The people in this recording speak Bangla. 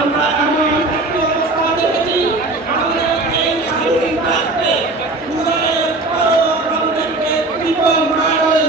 আমরা এমন একটি অবস্থা দেখেছি আমাদের এই শান্তি রাষ্ট্রে পুরাণের পরও আমাদেরকে তীব্র মায়ের